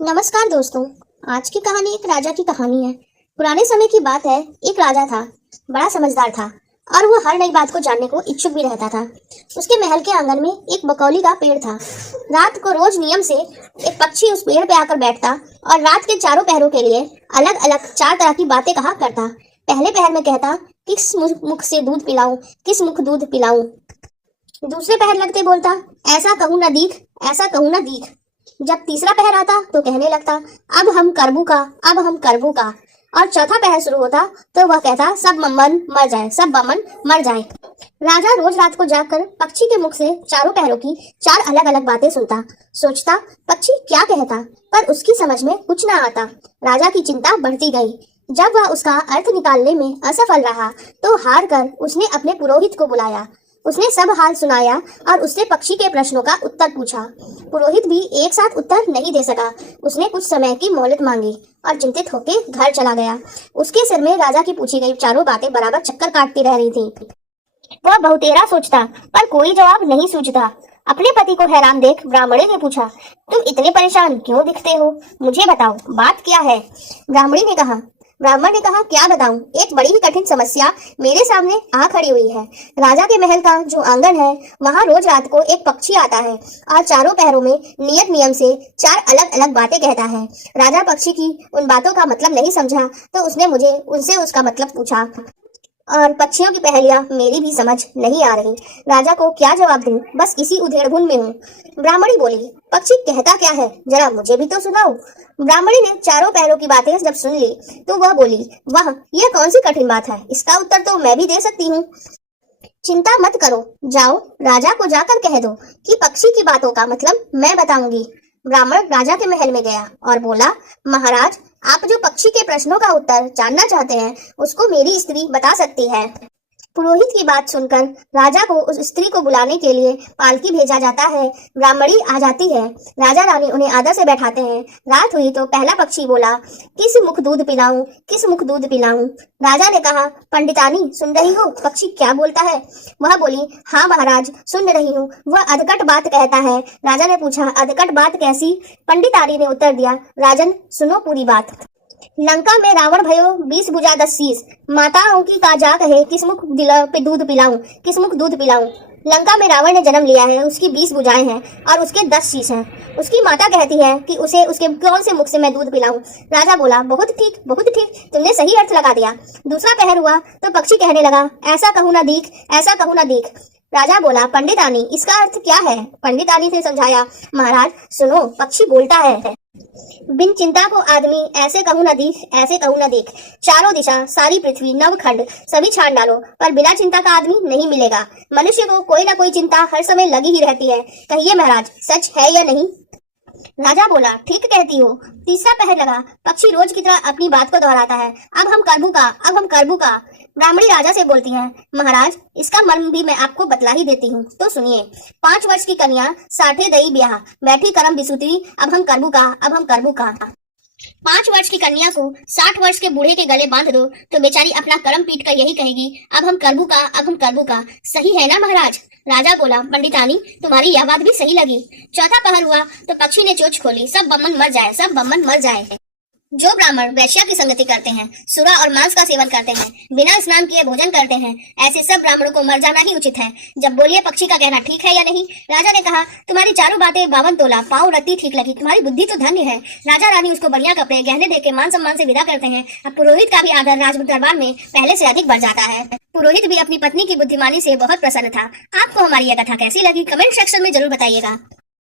नमस्कार दोस्तों। आज की कहानी एक राजा की कहानी है। पुराने समय की बात है। एक राजा था, बड़ा समझदार था और वो हर नई बात को जानने को इच्छुक भी रहता था। उसके महल के आंगन में एक बकौली का पेड़ था। रात को रोज नियम से एक पक्षी उस पेड़ पे आकर बैठता और रात के चारों पहरों के लिए अलग अलग 4 तरह की बातें कहा करता। पहले पहर में कहता, किस मुख से दूध पिलाऊं, किस मुख दूध पिलाऊं। दूसरे पहर लगते बोलता, ऐसा कहूं ना दीख, ऐसा कहूं ना दीख। जब तीसरा पहर आता तो कहने लगता, अब हम करबू का, अब हम करबू का। और चौथा पहर शुरू होता तो वह कहता, सब बमन मर जाए, सब बमन मर जाए। राजा रोज रात को जाकर पक्षी के मुख से चारों पहरों की 4 अलग अलग बातें सुनता। सोचता पक्षी क्या कहता, पर उसकी समझ में कुछ ना आता। राजा की चिंता बढ़ती गई। जब वह उसका अर्थ निकालने में असफल रहा तो हार कर उसने अपने पुरोहित को बुलाया। उसने सब हाल सुनाया और उससे पक्षी के प्रश्नों का उत्तर पूछा। पुरोहित भी एक साथ उत्तर नहीं दे सका। उसने कुछ समय की मोहलत मांगी और चिंतित होकर घर चला गया। उसके सिर में राजा की पूछी गई चारों बातें बराबर चक्कर काटती रह रही थी। वह बहुतेरा सोचता पर कोई जवाब नहीं सूझता। अपने पति को हैरान देख ब्राह्मणी ने पूछा, तुम इतने परेशान क्यों दिखते हो, मुझे बताओ बात क्या है। ब्राह्मण ने कहा, क्या बताऊं, एक बड़ी ही कठिन समस्या मेरे सामने आ खड़ी हुई है। राजा के महल का जो आंगन है वहां रोज रात को एक पक्षी आता है और चारों पहरों में नियत नियम से 4 अलग अलग बातें कहता है। राजा पक्षी की उन बातों का मतलब नहीं समझा तो उसने मुझे उनसे उसका मतलब पूछा और पक्षियों की पहेलियां मेरी भी समझ नहीं आ रही। राजा को क्या जवाब दूं, बस इसी उधेड़बुन में हूँ। ब्राह्मणी बोली, पक्षी कहता क्या है, जरा मुझे भी तो सुनाओ। ब्राह्मणी ने चारों पहरों की बातें जब सुन ली तो वह बोली, वाह, यह कौन सी कठिन बात है, इसका उत्तर तो मैं भी दे सकती हूँ। चिंता मत करो, जाओ राजा को जाकर कह दो कि पक्षी की बातों का मतलब मैं बताऊंगी। ब्राह्मण राजा के महल में गया और बोला, महाराज, आप जो पक्षी के प्रश्नों का उत्तर जानना चाहते हैं उसको मेरी स्त्री बता सकती है। पुरोहित की बात सुनकर राजा को उस स्त्री को बुलाने के लिए पालकी भेजा जाता है। ब्राह्मणी आ जाती है। राजा रानी उन्हें आदर से बैठाते हैं। रात हुई तो पहला पक्षी बोला, किस मुख दूध पिलाऊं, किस मुख दूध पिलाऊं। राजा ने कहा, पंडितानी सुन रही हो पक्षी क्या बोलता है। वह बोली, हाँ महाराज सुन रही हूँ, वह अधकट बात कहता है। राजा ने पूछा, अधकट बात कैसी। पंडितानी ने उत्तर दिया, राजन सुनो पूरी बात। लंका में रावण भयो 20 भुजा 10 शीश, माताओं की काजा कहे किस मुख पे दूध पिलाऊं, किस मुख दूध पिलाऊं। लंका में रावण ने जन्म लिया है, उसकी 20 भुजाएं हैं और उसके 10 शीश हैं। उसकी माता कहती है कि उसे उसके कौन से मुख से मैं दूध पिलाऊं। राजा बोला, बहुत ठीक, बहुत ठीक, तुमने सही अर्थ लगा दिया। दूसरा पहर हुआ तो पक्षी कहने लगा, ऐसा कहूं ना दीख, ऐसा कहूं ना दीख। राजा बोला, पंडितानी इसका अर्थ क्या है। पंडितानी ने समझाया, महाराज सुनो, पक्षी बोलता है, बिन चिंता को आदमी ऐसे कहूं न दीख, ऐसे कहूं न देख। चारों दिशा, सारी पृथ्वी, नवखंड सभी छान डालो पर बिना चिंता का आदमी नहीं मिलेगा। मनुष्य को कोई ना कोई चिंता हर समय लगी ही रहती है। कहिए महाराज, सच है या नहीं। राजा बोला, ठीक कहती हो। तीसरा पहर लगा। पक्षी रोज की तरह अपनी बात को दोहराता है, अब हम करबू का, अब हम करबू का। ब्राह्मणी राजा से बोलती है, महाराज इसका मर्म भी मैं आपको बतला ही देती हूँ तो सुनिए। 5 वर्ष की कन्या 60 दई ब्याह, बैठी करम बिसुतरी, अब हम करबू का, अब हम करबू का। 5 वर्ष की कन्या को 60 वर्ष के बूढ़े के गले बांध दो तो बेचारी अपना करम पीट कर यही कहेगी, अब हम करबू का, अब हम करबू का। सही है ना महाराज। राजा बोला, पंडितानी तुम्हारी यह बात भी सही लगी। चौथा पहर हुआ तो पक्षी ने चोंच खोली, सब बमन मर जाए, सब बमन मर जाए। जो ब्राह्मण वैश्या की संगति करते हैं, सुरा और मांस का सेवन करते हैं, बिना स्नान किए भोजन करते हैं, ऐसे सब ब्राह्मणों को मर जाना ही उचित है। जब बोलिए पक्षी का कहना ठीक है या नहीं। राजा ने कहा, तुम्हारी चारों बातें 52 तोला पाँव रत्ती ठीक लगी, तुम्हारी बुद्धि तो धन्य है। राजा रानी उसको बढ़िया कपड़े गहने देके मान सम्मान से विदा करते हैं। अब पुरोहित का भी आदर राज दरबार में पहले से अधिक बढ़ जाता है। पुरोहित भी अपनी पत्नी की बुद्धिमानी से बहुत प्रसन्न था। आपको हमारी यह कथा कैसी लगी कमेंट सेक्शन में जरूर बताइएगा।